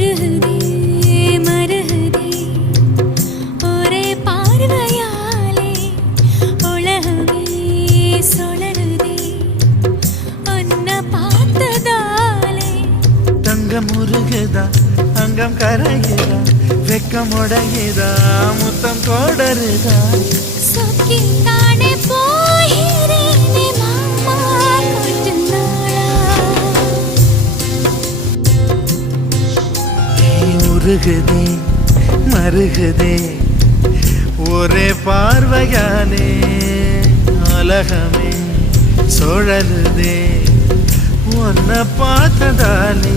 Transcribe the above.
உருகுதே மருகுதே ஒரே பார்வையாலே உலகமே சுழலுதே உன்னை பார்த்ததாலே தங்கம் உருகுதா அங்கம் கரையுதா வெக்கம் உடையுதா முத்தம் கோடருதா சொக்கித்தானே போகிறேனே மாமா கொஞ்சம் நாளா உருகுதே மருகுதே ஒரே பார்வையாலே உலகமே சுழலுதே உன்னை பார்த்ததாலே